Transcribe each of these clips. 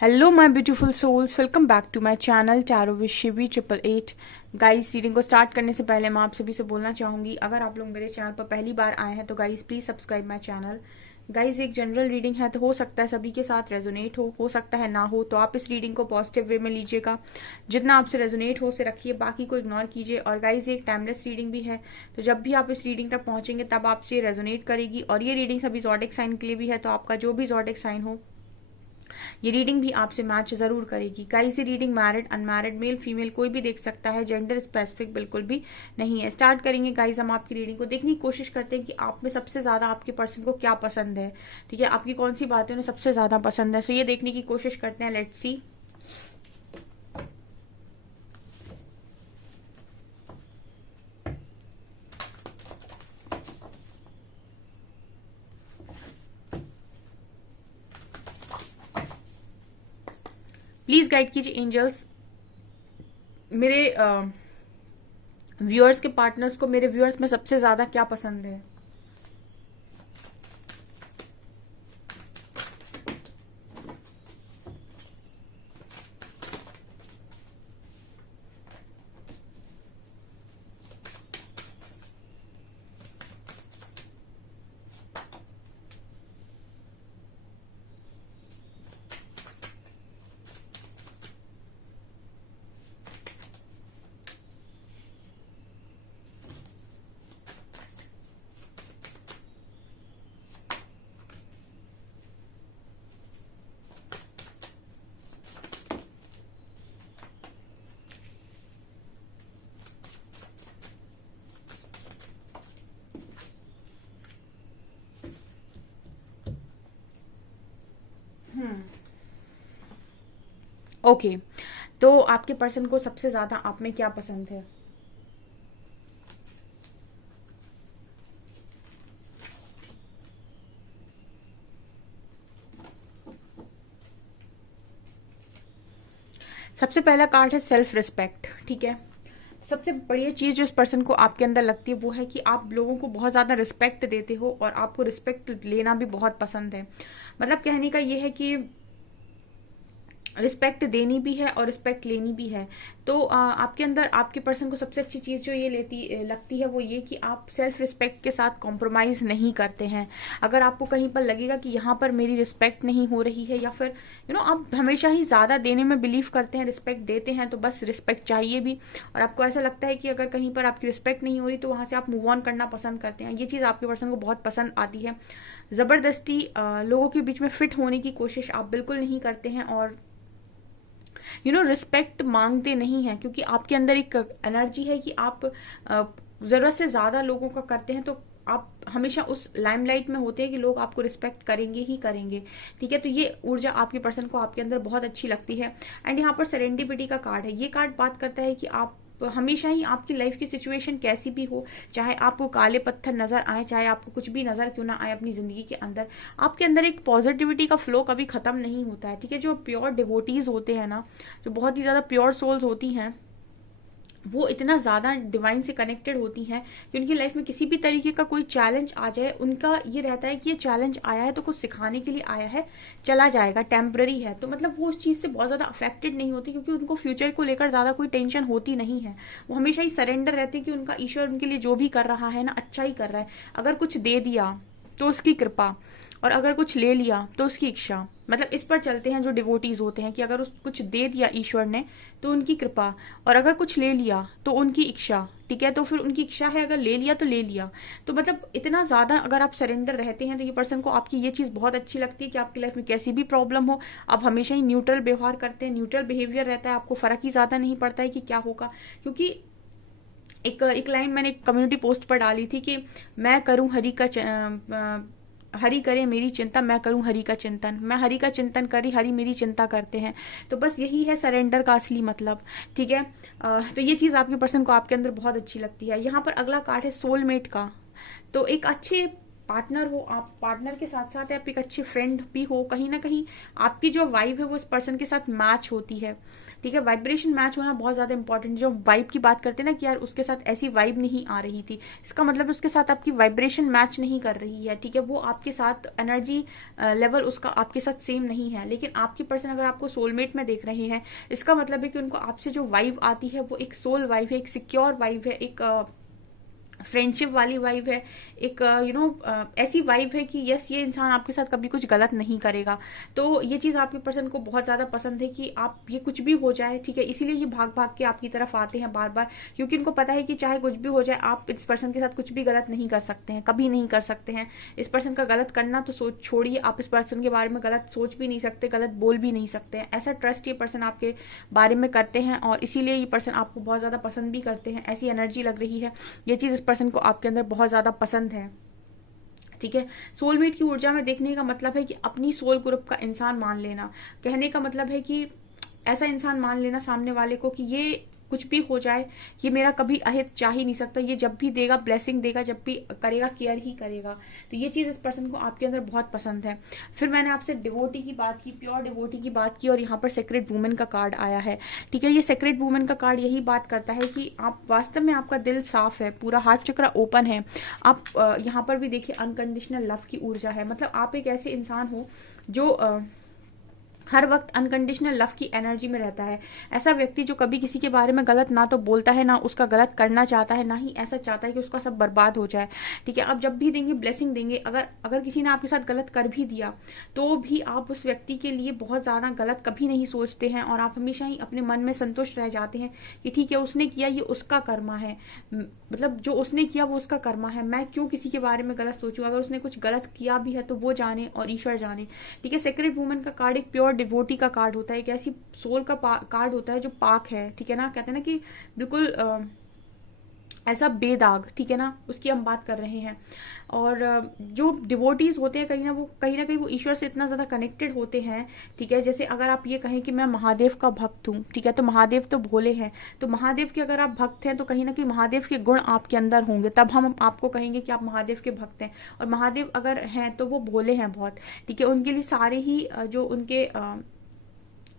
Hello my beautiful souls, welcome back to my channel tarot with Shivi 888। Guys, reading को start करने से पहले मैं आप सभी से बोलना चाहूंगी, अगर आप लोग मेरे चैनल पर पहली बार आए हैं तो guys please subscribe my channel. Guys, एक जनरल रीडिंग है तो हो सकता है सभी के साथ रेजोनेट हो सकता है ना हो, तो आप इस रीडिंग को पॉजिटिव वे में लीजिएगा। जितना आपसे रेजोनेट हो उसे रखिए, बाकी को इग्नोर कीजिए। और गाइस, ये एक टाइमलेस रीडिंग भी है, तो जब भी आप इस रीडिंग तक पहुंचेंगे तब आपसे रेजोनेट करेगी। और ये रीडिंग सभी ज़ोडिक साइन के लिए भी है, तो आपका जो भी ज़ोडिक साइन हो ये रीडिंग भी आपसे मैच जरूर करेगी। गाइस, ये reading married unmarried male female कोई भी देख सकता है, जेंडर स्पेसिफिक बिल्कुल भी नहीं है। स्टार्ट करेंगे गाइस, हम आपकी रीडिंग को देखने की कोशिश करते हैं कि आप में सबसे ज्यादा आपके पर्सन को क्या पसंद है। ठीक है, आपकी कौन सी बातें उन्हें सबसे ज्यादा पसंद है, सो ये देखने की कोशिश करते हैं। Let's see. प्लीज गाइड कीजिए एंजल्स, मेरे व्यूअर्स के पार्टनर्स को मेरे व्यूअर्स में सबसे ज्यादा क्या पसंद है। ओके, तो आपके पर्सन को सबसे ज्यादा आप में क्या पसंद है। सबसे पहला कार्ड है सेल्फ रिस्पेक्ट। ठीक है, सबसे बड़ी चीज जो इस पर्सन को आपके अंदर लगती है वो है कि आप लोगों को बहुत ज्यादा रिस्पेक्ट देते हो और आपको रिस्पेक्ट लेना भी बहुत पसंद है। मतलब कहने का ये है कि रिस्पेक्ट देनी भी है और रिस्पेक्ट लेनी भी है। तो आपके अंदर आपके पर्सन को सबसे अच्छी चीज जो ये लगती है वो ये कि आप सेल्फ रिस्पेक्ट के साथ कॉम्प्रोमाइज नहीं करते हैं। अगर आपको कहीं पर लगेगा कि यहाँ पर मेरी रिस्पेक्ट नहीं हो रही है, या फिर आप हमेशा ही ज्यादा देने में बिलीव करते हैं, रिस्पेक्ट देते हैं, तो बस रिस्पेक्ट चाहिए भी। और आपको ऐसा लगता है कि अगर कहीं पर आपकी रिस्पेक्ट नहीं हो रही तो वहां से आप मूव ऑन करना पसंद करते हैं। ये चीज आपके पर्सन को बहुत पसंद आती है। जबरदस्ती लोगों के बीच में फिट होने की कोशिश आप बिल्कुल नहीं करते हैं, और रिस्पेक्ट मांगते नहीं है, क्योंकि आपके अंदर एक एनर्जी है कि आप जरूरत से ज्यादा लोगों का करते हैं, तो आप हमेशा उस लाइमलाइट में होते हैं कि लोग आपको रिस्पेक्ट करेंगे ही करेंगे। ठीक है, तो ये ऊर्जा आपके पर्सन को आपके अंदर बहुत अच्छी लगती है। एंड यहाँ पर सेरेंडिपिटी का कार्ड है। ये कार्ड बात करता है कि आप हमेशा ही आपकी लाइफ की सिचुएशन कैसी भी हो, चाहे आपको काले पत्थर नजर आए, चाहे आपको कुछ भी नजर क्यों ना आए अपनी जिंदगी के अंदर, आपके अंदर एक पॉजिटिविटी का फ्लो कभी खत्म नहीं होता है। ठीक है, जो प्योर डिवोटीज होते हैं ना, जो बहुत ही ज्यादा प्योर सोल्स होती हैं, वो इतना ज्यादा डिवाइन से कनेक्टेड होती हैं कि उनकी लाइफ में किसी भी तरीके का कोई चैलेंज आ जाए, उनका ये रहता है कि ये चैलेंज आया है तो कुछ सिखाने के लिए आया है, चला जाएगा, टेम्पररी है। तो मतलब वो उस चीज से बहुत ज्यादा अफेक्टेड नहीं होती, क्योंकि उनको फ्यूचर को लेकर ज्यादा कोई टेंशन होती नहीं है। वो हमेशा ही सरेंडर रहते हैं कि उनका ईश्वर उनके लिए जो भी कर रहा है ना, अच्छा ही कर रहा है। अगर कुछ दे दिया तो उसकी कृपा, और अगर कुछ ले लिया तो उसकी इच्छा। मतलब इस पर चलते हैं जो डिवोटीज होते हैं कि अगर कुछ दे दिया ईश्वर ने तो उनकी कृपा, और अगर कुछ ले लिया तो उनकी इच्छा। ठीक है, तो फिर उनकी इच्छा है, अगर ले लिया तो ले लिया। तो मतलब इतना ज्यादा अगर आप सरेंडर रहते हैं तो ये पर्सन को आपकी ये चीज बहुत अच्छी लगती है कि आपकी लाइफ में कैसी भी प्रॉब्लम हो, आप हमेशा ही न्यूट्रल व्यवहार करते हैं, न्यूट्रल बिहेवियर रहता है, आपको फर्क ही ज्यादा नहीं पड़ता है कि क्या होगा। क्योंकि एक लाइन मैंने कम्युनिटी पोस्ट पर डाली थी कि मैं करूं हरि करे मेरी चिंता, मैं करूं हरि का चिंतन, मैं हरि का चिंतन करी, हरि मेरी चिंता करते हैं। तो बस यही है सरेंडर का असली मतलब। ठीक है, तो ये चीज आपके पर्सन को आपके अंदर बहुत अच्छी लगती है। यहाँ पर अगला कार्ड है सोलमेट का। तो एक अच्छे पार्टनर हो, आप पार्टनर के साथ साथ आप एक अच्छे फ्रेंड भी हो, कहीं ना कहीं आपकी जो वाइब है वो इस पर्सन के साथ मैच होती है, ठीक है। वाइब्रेशन मैच होना बहुत ज्यादा इंपॉर्टेंट। जो वाइब की बात करते हैं ना कि यार उसके साथ ऐसी वाइब नहीं आ रही थी, इसका मतलब उसके साथ आपकी वाइब्रेशन मैच नहीं कर रही है, ठीक है। वो आपके साथ एनर्जी लेवल उसका आपके साथ सेम नहीं है। लेकिन आपकी पर्सन अगर आपको सोलमेट में देख रहे हैं, इसका मतलब है कि उनको आपसे जो वाइब आती है वो एक सोल वाइब है, एक सिक्योर वाइब है, एक फ्रेंडशिप वाली वाइब है, एक ऐसी वाइब है कि यस ये इंसान आपके साथ कभी कुछ गलत नहीं करेगा। तो ये चीज आपके पर्सन को बहुत ज्यादा पसंद है कि आप ये कुछ भी हो जाए, ठीक है, इसीलिए ये भाग भाग के आपकी तरफ आते हैं बार बार, क्योंकि इनको पता है कि चाहे कुछ भी हो जाए आप इस पर्सन के साथ कुछ भी गलत नहीं कर सकते हैं, कभी नहीं कर सकते हैं। इस पर्सन का गलत करना तो सोच छोड़िए, आप इस पर्सन के बारे में गलत सोच भी नहीं सकते, गलत बोल भी नहीं सकते हैं। ऐसा ट्रस्ट ये पर्सन आपके बारे में करते हैं और इसीलिए ये पर्सन आपको बहुत ज्यादा पसंद भी करते हैं। ऐसी एनर्जी लग रही है, ये चीज इस पर्सन को आपके अंदर बहुत ज्यादा पसंद है, ठीक है। सोलमेट की ऊर्जा में देखने का मतलब है कि अपनी सोल ग्रुप का इंसान मान लेना, कहने का मतलब है कि ऐसा इंसान मान लेना सामने वाले को कि ये कुछ भी हो जाए ये मेरा कभी अहित चाह ही नहीं सकता, ये जब भी देगा ब्लेसिंग देगा, जब भी करेगा केयर ही करेगा। तो ये चीज इस पर्सन को आपके अंदर बहुत पसंद है। फिर मैंने आपसे डिवोटी की बात की, प्योर डिवोटी की बात की, और यहाँ पर सेक्रेट वुमेन का कार्ड आया है, ठीक है। ये सेक्रेट वुमेन का कार्ड यही बात करता है कि आप वास्तव में, आपका दिल साफ है, पूरा हार्ट चक्र ओपन है। आप यहाँ पर भी देखिए अनकंडीशनल लव की ऊर्जा है, मतलब आप एक ऐसे इंसान हो जो हर वक्त अनकंडीशनल लव की एनर्जी में रहता है। ऐसा व्यक्ति जो कभी किसी के बारे में गलत ना तो बोलता है, ना उसका गलत करना चाहता है, ना ही ऐसा चाहता है कि उसका सब बर्बाद हो जाए, ठीक है। आप जब भी देंगे ब्लेसिंग देंगे, अगर किसी ने आपके साथ गलत कर भी दिया तो भी आप उस व्यक्ति के लिए बहुत ज्यादा गलत कभी नहीं सोचते हैं, और आप हमेशा ही अपने मन में संतुष्ट रह जाते हैं कि ठीक है उसने किया, ये उसका कर्मा है, मतलब जो उसने किया वो उसका कर्मा है, मैं क्यों किसी के बारे में गलत सोचूं। अगर उसने कुछ गलत किया भी है तो वो जाने और ईश्वर जाने, ठीक है। सेक्रेट वुमेन का कार्ड एक प्योर डिवोटी का कार्ड होता है, एक ऐसी सोल का कार्ड होता है जो पाक है, ठीक है ना। कहते हैं ना कि बिल्कुल ऐसा बेदाग, ठीक है ना, उसकी हम बात कर रहे हैं। और जो डिवोटीज होते हैं कहीं ना कहीं वो ईश्वर से इतना ज्यादा कनेक्टेड होते हैं, ठीक है। जैसे अगर आप ये कहें कि मैं महादेव का भक्त हूँ, ठीक है, तो महादेव तो भोले हैं, तो महादेव के अगर आप भक्त हैं तो कहीं ना कहीं महादेव के गुण आपके अंदर होंगे, तब हम आपको कहेंगे कि आप महादेव के भक्त हैं। और महादेव अगर हैं तो वो भोले हैं बहुत, ठीक है। उनके लिए सारे ही जो उनके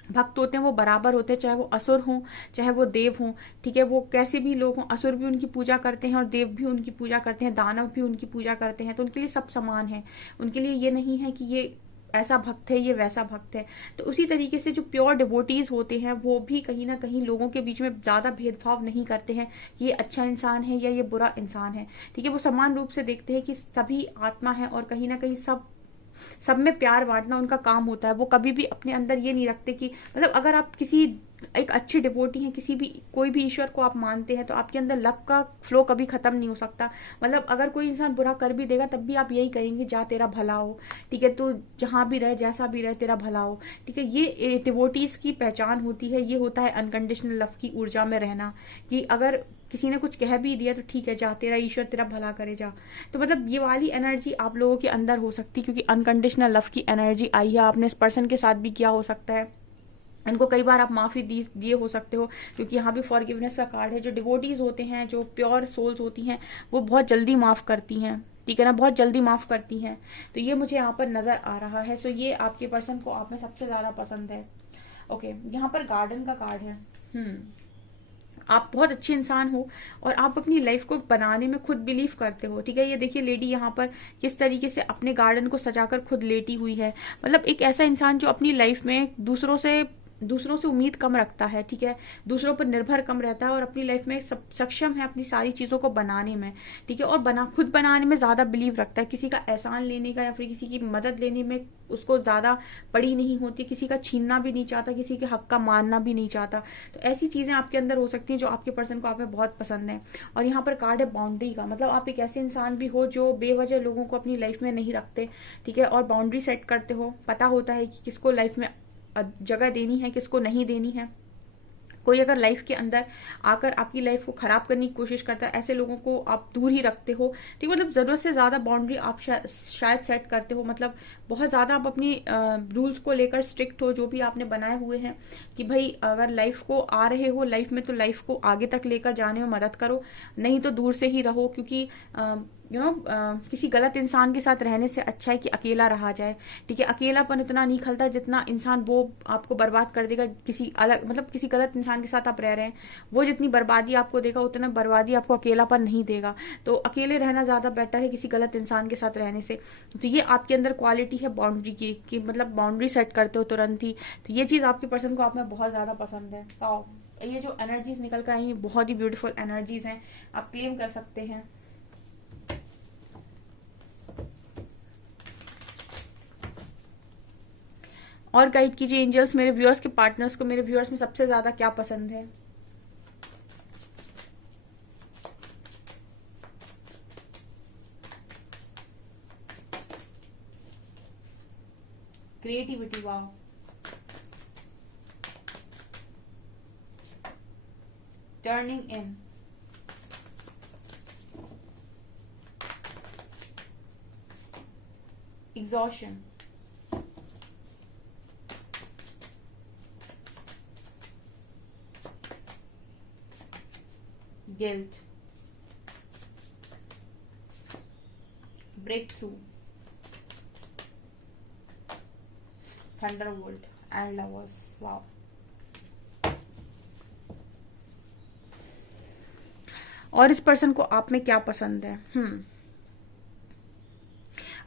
भक्त होते हैं वो बराबर होते हैं, चाहे वो असुर हों चाहे वो देव हों, ठीक है। वो कैसे भी लोग हों, असुर भी उनकी पूजा करते हैं और देव भी उनकी पूजा करते हैं, दानव भी उनकी पूजा करते हैं, तो उनके लिए सब समान है। उनके लिए ये नहीं है कि ये ऐसा भक्त है ये वैसा भक्त है। तो उसी तरीके से जो प्योर डिवोटीज होते हैं वो भी कहीं ना कहीं लोगों के बीच में ज्यादा भेदभाव नहीं करते हैं कि ये अच्छा इंसान है या ये बुरा इंसान है, ठीक है। वो समान रूप से देखते हैं कि सभी आत्मा है और कहीं ना कहीं सब में प्यार बांटना उनका काम होता है। वो कभी भी अपने अंदर ये नहीं रखते कि, मतलब अगर आप किसी एक अच्छी डिवोटी हैं, किसी भी कोई भी ईश्वर को आप मानते हैं, तो आपके अंदर लव का फ्लो कभी खत्म नहीं हो सकता। मतलब अगर कोई इंसान बुरा कर भी देगा तब भी आप यही करेंगे जा तेरा भला हो, ठीक है। तो जहां भी रहे जैसा भी रहे तेरा भला हो, ठीक है। ये डिवोटीज की पहचान होती है, ये होता है अनकंडीशनल लव की ऊर्जा में रहना, कि अगर किसी ने कुछ कह भी दिया तो ठीक है, जा तेरा ईश्वर तेरा भला करे जा। तो मतलब ये वाली एनर्जी आप लोगों के अंदर हो सकती है, क्योंकि अनकंडीशनल लव की एनर्जी आई है। आपने इस पर्सन के साथ भी किया हो सकता है, इनको कई बार आप माफी दिए हो सकते हो, क्योंकि यहाँ भी फॉरगिवनेस का कार्ड है। जो डिवोटीज होते हैं, जो प्योर सोल्स होती हैं, वो बहुत जल्दी माफ करती हैं, ठीक है ना, बहुत जल्दी माफ करती हैं। तो ये मुझे यहाँ पर नजर आ रहा है। सो ये आपके पर्सन को आप में सबसे ज्यादा पसंद है। ओके, यहाँ पर गार्डन का कार्ड है। आप बहुत अच्छे इंसान हो और आप अपनी लाइफ को बनाने में खुद बिलीव करते हो, ठीक है। ये देखिए लेडी यहाँ पर किस तरीके से अपने गार्डन को सजाकर खुद लेटी हुई है। मतलब एक ऐसा इंसान जो अपनी लाइफ में दूसरों से उम्मीद कम रखता है, ठीक है, दूसरों पर निर्भर कम रहता है और अपनी लाइफ में सक्षम है अपनी सारी चीजों को बनाने में, ठीक है। और खुद बनाने में ज्यादा बिलीव रखता है, किसी का एहसान लेने का या फिर किसी की मदद लेने में उसको ज्यादा पड़ी नहीं होती, किसी का छीनना भी नहीं चाहता, किसी के हक का मानना भी नहीं चाहता। तो ऐसी चीजें आपके अंदर हो सकती हैं जो आपके पर्सन को आप में बहुत पसंद है। और यहाँ पर कार्ड है बाउंड्री का, मतलब आप एक ऐसे इंसान भी हो जो बेवजह लोगों को अपनी लाइफ में नहीं रखते, ठीक है, और बाउंड्री सेट करते हो। पता होता है कि किसको लाइफ में जगह देनी है, किसको नहीं देनी है। कोई अगर लाइफ के अंदर आकर आपकी लाइफ को खराब करने की कोशिश करता है, ऐसे लोगों को आप दूर ही रखते हो, ठीक। मतलब जरूरत से ज्यादा बाउंड्री आप शायद सेट करते हो, मतलब बहुत ज्यादा आप अपनी रूल्स को लेकर स्ट्रिक्ट हो, जो भी आपने बनाए हुए हैं कि भाई अगर लाइफ को आ रहे हो लाइफ में तो लाइफ को आगे तक लेकर जाने में मदद करो, नहीं तो दूर से ही रहो। क्योंकि किसी गलत इंसान के साथ रहने से अच्छा है कि अकेला रहा जाए। ठीक है, अकेलापन इतना नहीं खलता जितना इंसान वो आपको बर्बाद कर देगा। किसी अलग मतलब किसी गलत इंसान के साथ आप रह रहे हैं, वो जितनी बर्बादी आपको देगा उतना बर्बादी आपको अकेलापन नहीं देगा। तो अकेले रहना ज्यादा बेटर है किसी गलत इंसान के साथ रहने से। तो ये आपके अंदर क्वालिटी है बाउंड्री की, कि मतलब बाउंड्री सेट करते हो तुरंत ही। तो ये चीज आपके पर्सन को आप में बहुत ज्यादा पसंद है। वाओ, ये जो एनर्जीज निकल कर आई है बहुत ही ब्यूटीफुल एनर्जीज हैं, आप क्लेम कर सकते हैं। और गाइड कीजिए एंजल्स, मेरे व्यूअर्स के पार्टनर्स को मेरे व्यूअर्स में सबसे ज्यादा क्या पसंद है। Creativity, wow, turning in, exhaustion, guilt, break through, thunderbolt and lovers. Wow, और इस पर्सन को आप में क्या पसंद है।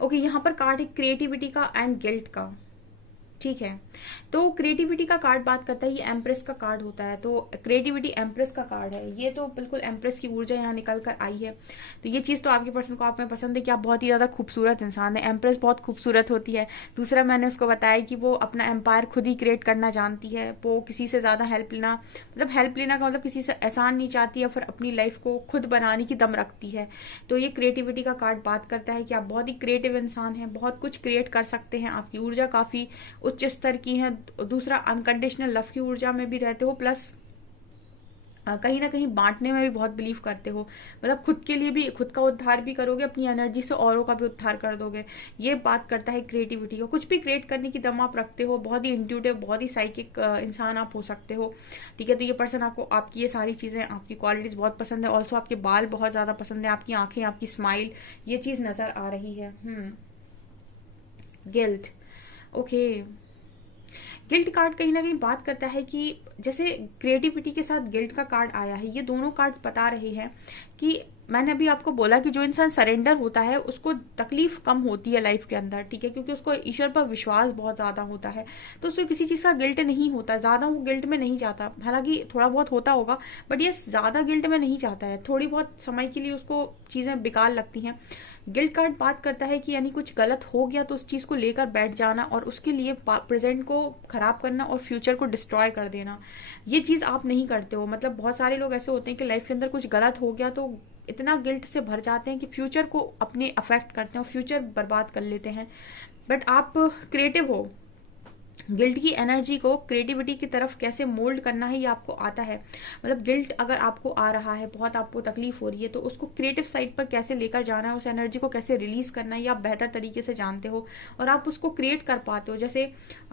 ओके, यहाँ पर कार्ड है क्रिएटिविटी का एंड गिल्ट का। ठीक है, तो क्रिएटिविटी का कार्ड बात करता है, ये एम्प्रेस का कार्ड होता है। तो क्रिएटिविटी एम्प्रेस का कार्ड है, ये तो बिल्कुल एम्प्रेस की ऊर्जा यहाँ निकल कर आई है। तो ये चीज तो आपके पर्सन को आप में पसंद है कि आप बहुत ही ज्यादा खूबसूरत इंसान है। एम्प्रेस बहुत खूबसूरत होती है। दूसरा, मैंने उसको बताया कि वो अपना एम्पायर खुद ही क्रिएट करना जानती है। वो किसी से ज्यादा हेल्प लेना, मतलब हेल्प लेना का मतलब किसी से एहसान नहीं चाहती है, फिर अपनी लाइफ को खुद बनाने की दम रखती है। तो ये क्रिएटिविटी का कार्ड बात करता है कि आप बहुत ही क्रिएटिव इंसान हैं, बहुत कुछ क्रिएट कर सकते हैं। आपकी ऊर्जा काफी उच्च स्तर की है। दूसरा, अनकंडीशनल लव की ऊर्जा में भी रहते हो, प्लस कहीं ना कहीं बांटने में भी बहुत बिलीव करते हो। मतलब खुद के लिए भी, खुद का उद्धार भी करोगे, अपनी एनर्जी से औरों का भी उद्धार कर दोगे। ये बात करता है क्रिएटिविटी को। कुछ भी क्रिएट करने की दम आप रखते हो, बहुत ही इंट्यूटिव, बहुत ही साइकिक इंसान आप हो सकते हो। ठीक है, तो ये पर्सन आपको, आपकी ये सारी चीजें, आपकी क्वालिटीज बहुत पसंद है। ऑल्सो आपके बाल बहुत ज्यादा पसंद है, आपकी आंखें, आपकी स्माइल, ये चीज नजर आ रही है। गिल्ट, ओके, गिल्ट कार्ड कहीं ना कहीं बात करता है कि जैसे क्रिएटिविटी के साथ गिल्ट का कार्ड आया है, ये दोनों कार्ड्स बता रहे हैं कि मैंने अभी आपको बोला कि जो इंसान सरेंडर होता है उसको तकलीफ कम होती है लाइफ के अंदर। ठीक है, क्योंकि उसको ईश्वर पर विश्वास बहुत ज्यादा होता है, तो उसको किसी चीज का गिल्ट नहीं होता, ज्यादा वो गिल्ट में नहीं जाता। हालांकि थोड़ा बहुत होता होगा, बट ये ज्यादा गिल्ट में नहीं जाता है। थोड़ी बहुत समय के लिए उसको चीजें बेकार लगती हैं। गिल्ट कार्ड बात करता है कि यानी कुछ गलत हो गया तो उस चीज को लेकर बैठ जाना और उसके लिए प्रेजेंट को खराब करना और फ्यूचर को डिस्ट्रॉय कर देना। ये चीज आप नहीं करते हो। मतलब बहुत सारे लोग ऐसे होते हैं कि लाइफ के अंदर कुछ गलत हो गया तो इतना गिल्ट से भर जाते हैं कि फ्यूचर को अपने अफेक्ट करते हैं और फ्यूचर बर्बाद कर लेते हैं। बट आप क्रिएटिव हो, गिल्ट की एनर्जी को क्रिएटिविटी की तरफ कैसे मोल्ड करना है ये आपको आता है। मतलब गिल्ट अगर आपको आ रहा है, बहुत आपको तकलीफ हो रही है, तो उसको क्रिएटिव साइड पर कैसे लेकर जाना है, उस एनर्जी को कैसे रिलीज करना है, ये आप बेहतर तरीके से जानते हो और आप उसको क्रिएट कर पाते हो। जैसे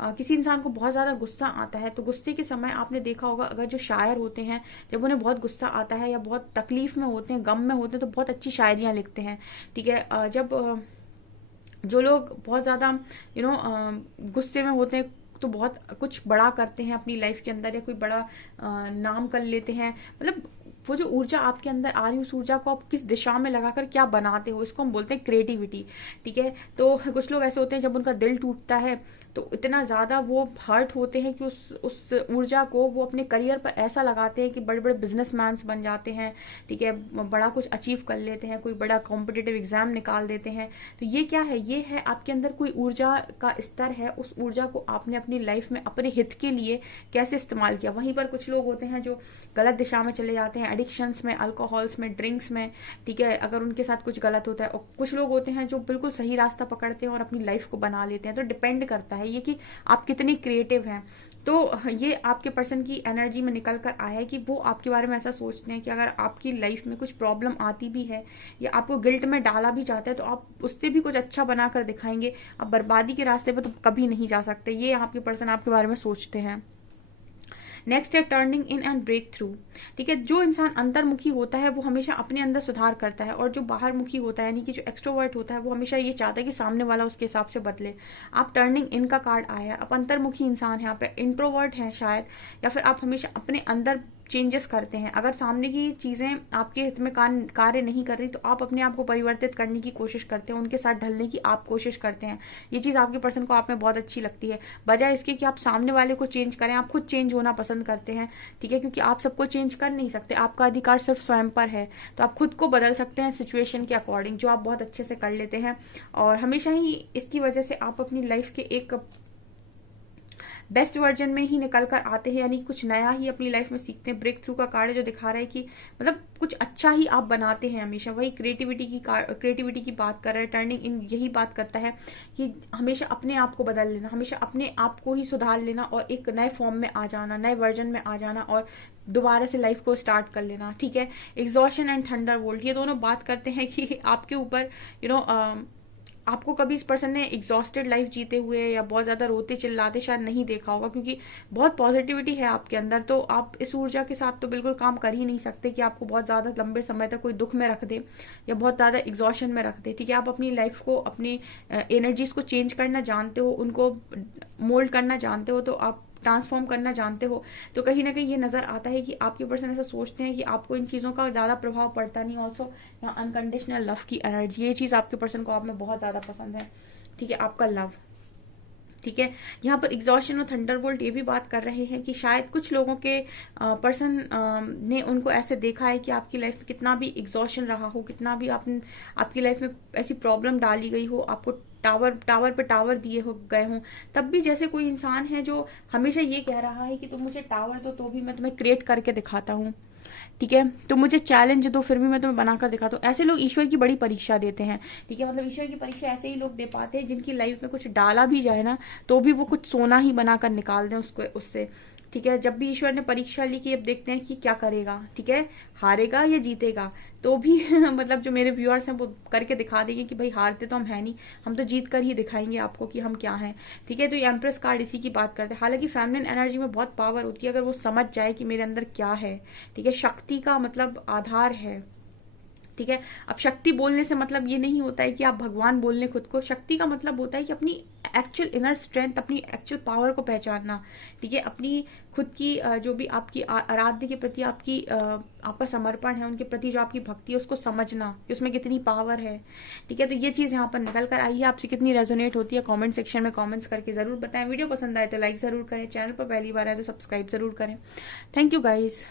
किसी इंसान को बहुत ज्यादा गुस्सा आता है, तो गुस्से के समय आपने देखा होगा, अगर जो शायर होते हैं जब उन्हें बहुत गुस्सा आता है या बहुत तकलीफ में होते हैं, गम में होते हैं, तो बहुत अच्छी शायरियां लिखते हैं। ठीक है, जब जो लोग बहुत ज्यादा गुस्से में होते हैं तो बहुत कुछ बड़ा करते हैं अपनी लाइफ के अंदर, या कोई बड़ा नाम कर लेते हैं। मतलब वो जो ऊर्जा आपके अंदर आ रही है, उस ऊर्जा को आप किस दिशा में लगाकर क्या बनाते हो, इसको हम बोलते हैं क्रिएटिविटी। ठीक है, तो कुछ लोग ऐसे होते हैं जब उनका दिल टूटता है तो इतना ज्यादा वो हर्ट होते हैं कि उस ऊर्जा को वो अपने करियर पर ऐसा लगाते हैं कि बड़े बड़े बिजनेसमैन बन जाते हैं। ठीक है, बड़ा कुछ अचीव कर लेते हैं, कोई बड़ा कॉम्पिटिटिव एग्जाम निकाल देते हैं। तो ये क्या है, ये है आपके अंदर कोई ऊर्जा का स्तर है, उस ऊर्जा को आपने अपनी लाइफ में अपने हित के लिए कैसे इस्तेमाल किया। वहीं पर कुछ लोग होते हैं जो गलत दिशा में चले जाते हैं, एडिक्शंस में, अल्कोहल्स में, ड्रिंक्स में। ठीक है, अगर उनके साथ कुछ गलत होता है। और कुछ लोग होते हैं जो बिल्कुल सही रास्ता पकड़ते हैं और अपनी लाइफ को बना लेते हैं। तो डिपेंड करता है ये कि आप कितने क्रिएटिव हैं। तो ये आपके पर्सन की एनर्जी में निकल कर आया है कि वो आपके बारे में ऐसा सोचते हैं कि अगर आपकी लाइफ में कुछ प्रॉब्लम आती भी है या आपको गिल्ट में डाला भी जाता है तो आप उससे भी कुछ अच्छा बनाकर दिखाएंगे। आप बर्बादी के रास्ते पर तो कभी नहीं जा सकते। ये आपके पर्सन आपके बारे में सोचते हैं। नेक्स्ट है turning in and break through. ठीक है, जो इंसान अंतर्मुखी होता है वो हमेशा अपने अंदर सुधार करता है, और जो बाहर मुखी होता है यानी कि जो एक्सट्रोवर्ट होता है वो हमेशा ये चाहता है कि सामने वाला उसके हिसाब से बदले। आप टर्निंग इन का कार्ड आया है, आप अंतर्मुखी इंसान है, यहाँ पे इंट्रोवर्ट है शायद, या फिर आप हमेशा अपने अंदर चेंजेस करते हैं। अगर सामने की चीजें आपके हित में कार्य नहीं कर रही तो आप अपने आप को परिवर्तित करने की कोशिश करते हैं, उनके साथ ढलने की आप कोशिश करते हैं। ये चीज आपके पर्सन को आप में बहुत अच्छी लगती है, बजाय इसके कि आप सामने वाले को चेंज करें, आप खुद चेंज होना पसंद करते हैं। ठीक है, क्योंकि आप सबको चेंज कर नहीं सकते, आपका अधिकार सिर्फ स्वयं पर है, तो आप खुद को बदल सकते हैं सिचुएशन के अकॉर्डिंग, जो आप बहुत अच्छे से कर लेते हैं। और हमेशा ही इसकी वजह से आप अपनी लाइफ के एक बेस्ट वर्जन में ही निकल कर आते हैं, यानी कुछ नया ही अपनी लाइफ में सीखते हैं। ब्रेक थ्रू का कार्ड है जो दिखा रहा है कि मतलब कुछ अच्छा ही आप बनाते हैं हमेशा। वही क्रिएटिविटी की बात कर रहा है। टर्निंग इन यही बात करता है कि हमेशा अपने आप को बदल लेना, हमेशा अपने आप को ही सुधार लेना और एक नए फॉर्म में आ जाना, नए वर्जन में आ जाना और दोबारा से लाइफ को स्टार्ट कर लेना। ठीक है, एग्जॉशन एंड थंडरबोल्ट, ये दोनों बात करते हैं कि आपके ऊपर आपको कभी इस पर्सन ने एग्जॉस्टेड लाइफ जीते हुए या बहुत ज्यादा रोते चिल्लाते शायद नहीं देखा होगा, क्योंकि बहुत पॉजिटिविटी है आपके अंदर। तो आप इस ऊर्जा के साथ तो बिल्कुल काम कर ही नहीं सकते कि आपको बहुत ज्यादा लंबे समय तक कोई दुख में रख दे या बहुत ज्यादा एग्जॉशन में रख दे। ठीक है, आप अपनी लाइफ को, अपनी एनर्जीज को चेंज करना जानते हो, उनको मोल्ड करना जानते हो, तो आप ट्रांसफॉर्म करना जानते हो। तो कहीं ना कहीं ये नजर आता है कि आपके पर्सन ऐसा सोचते हैं कि आपको इन चीजों का ज्यादा प्रभाव पड़ता नहीं। ऑल्सो यहाँ अनकंडीशनल लव की एनर्जी, ये चीज आपके पर्सन को आप में बहुत ज्यादा पसंद है। ठीक है, आपका लव। ठीक है, यहाँ पर एग्जॉशन और थंडरबोल्ट ये भी बात कर रहे हैं कि शायद कुछ लोगों के पर्सन ने उनको ऐसे देखा है कि आपकी लाइफ में कितना भी एग्जॉशन रहा हो, कितना भी आपकी लाइफ में ऐसी प्रॉब्लम डाली गई हो, आपको टावर पे टावर दिए हो गए हों, तब भी जैसे कोई इंसान है जो हमेशा ये कह रहा है कि तुम मुझे टावर दो तो भी मैं तुम्हें क्रिएट करके दिखाता हूँ। ठीक है, तो मुझे चैलेंज दो फिर भी मैं तुम्हें बनाकर दिखाता हूँ। ऐसे लोग ईश्वर की बड़ी परीक्षा देते हैं। ठीक है, मतलब ईश्वर की परीक्षा ऐसे ही लोग दे पाते हैं जिनकी लाइफ में कुछ डाला भी जाए ना तो भी वो कुछ सोना ही बनाकर निकाल दें उसको उससे। ठीक है, जब भी ईश्वर ने परीक्षा ली कि अब देखते हैं कि क्या करेगा, ठीक है, हारेगा या जीतेगा, तो भी मतलब जो मेरे व्यूअर्स हैं वो करके दिखा देंगे कि भाई हारते तो हम है नहीं, हम तो जीत कर ही दिखाएंगे आपको कि हम क्या हैं। ठीक है, तो ये एम्प्रेस कार्ड इसी की बात करते हैं। हालांकि फेमिनिन एनर्जी में बहुत पावर होती है अगर वो समझ जाए कि मेरे अंदर क्या है। ठीक है, शक्ति का मतलब आधार है। ठीक है, अब शक्ति बोलने से मतलब ये नहीं होता है कि आप भगवान बोल लें खुद को। शक्ति का मतलब होता है कि अपनी एक्चुअल इनर स्ट्रेंथ, अपनी एक्चुअल पावर को पहचानना। ठीक है, अपनी खुद की जो भी आपकी आराध्य के प्रति आपका समर्पण है, उनके प्रति जो आपकी भक्ति है उसको समझना कि उसमें कितनी पावर है। ठीक है, तो ये चीज यहाँ पर निकल कर आई है। आपसे कितनी रेजोनेट होती है कमेंट सेक्शन में कमेंट्स करके जरूर बताएं। वीडियो पसंद आए तो लाइक जरूर करें, चैनल पर पहली बार आए तो सब्सक्राइब जरूर करें। Thank you guys.